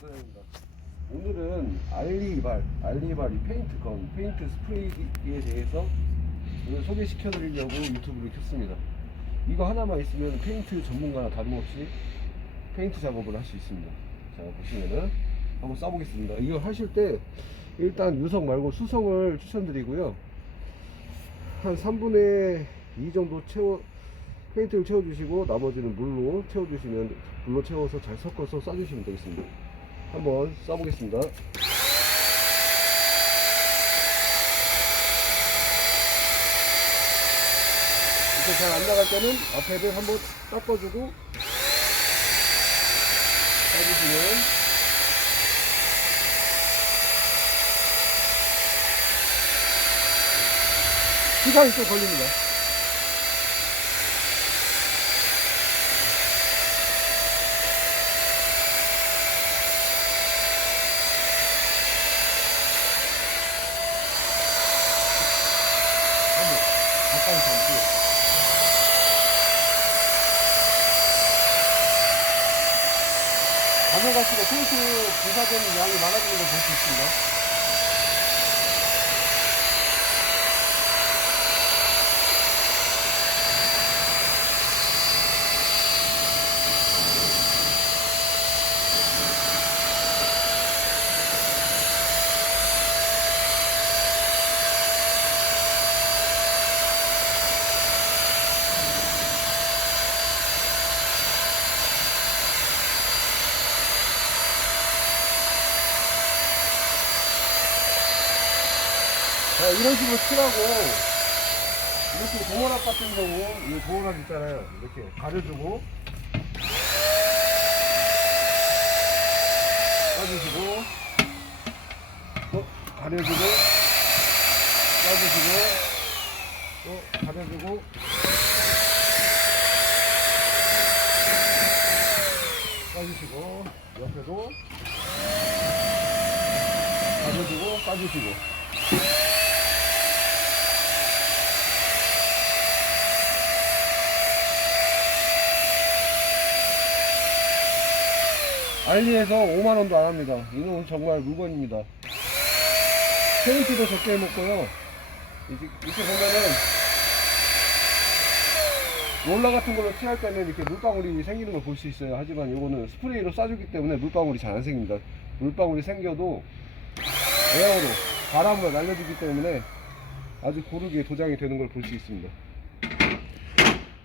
부사장입니다. 오늘은 알리발, 알리발 이 페인트 건, 페인트 스프레이에 대해서 오늘 소개시켜 드리려고 유튜브를 켰습니다. 이거 하나만 있으면 페인트 전문가나 다름없이 페인트 작업을 할 수 있습니다. 자, 보시면은 한번 써보겠습니다. 이거 하실 때 일단 유성 말고 수성을 추천드리고요. 한 3분의 2 정도 채워, 페인트를 채워주시고 나머지는 물로 채워주시면 물로 채워서 잘 섞어서 쏴주시면 되겠습니다. 한번 쏴보겠습니다. 이렇게 잘 안 나갈 때는 앞에를 한번 닦아주고 쏴주시면 시간이 좀 걸립니다. 한번 담고 가면 갈수록 페인트 분사되는 양이 많아지는 걸 볼 수 있습니다. 자, 이런 식으로 칠하고 이렇게 도어락 같은 경우 이 도어락 있잖아요. 이렇게 가려주고 까주시고 또 가려주고 까주시고 또 가려주고. 까주시고 옆에도 가려주고 까주시고 알리에서 5만원도 안 합니다. 이놈은 정말 물건입니다. 페인트도 적게 해먹고요. 이렇게, 이렇게 보면은, 롤러 같은 걸로 칠할 때는 이렇게 물방울이 생기는 걸 볼 수 있어요. 하지만 이거는 스프레이로 쏴주기 때문에 물방울이 잘 안 생깁니다. 물방울이 생겨도 에어로 바람으로 날려주기 때문에 아주 고르게 도장이 되는 걸 볼 수 있습니다.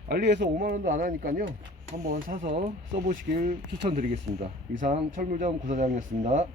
알리에서 5만원도 안 하니까요. 한번 사서 써보시길 추천드리겠습니다. 이상 철물점 구사장이었습니다.